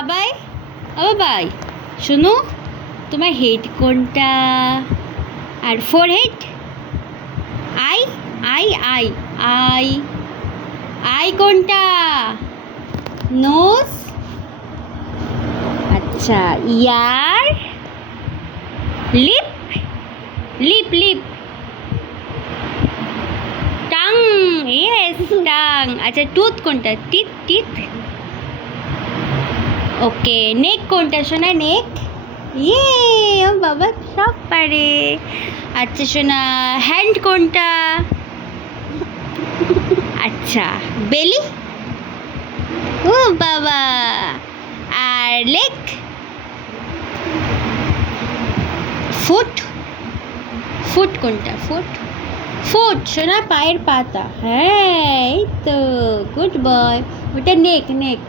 বাবাই ও বাবাই শোনো, তোমার হেড কোনটা? আর forehead? Eye eye eye eye eye কোনটা? নোজ? আচ্ছা, ear? Lip? Lip lip? Tongue? Yes, tongue. আচ্ছা, টুথ কোনটা? Teeth teeth? ওকে, নেক কোনটা সোনা? নেক? ইয়ে, ও বাবা সব পারে। আচ্ছা সোনা, হ্যান্ড কোনটা? আচ্ছা, বেলি? ও বাবা। আর লেগ? ফুট? ফুট কোনটা? ফুট? ফুট সোনা, পায়ের পাতা। হ্যাঁ, এই তো, গুড বয়। ওটা নেক নেক।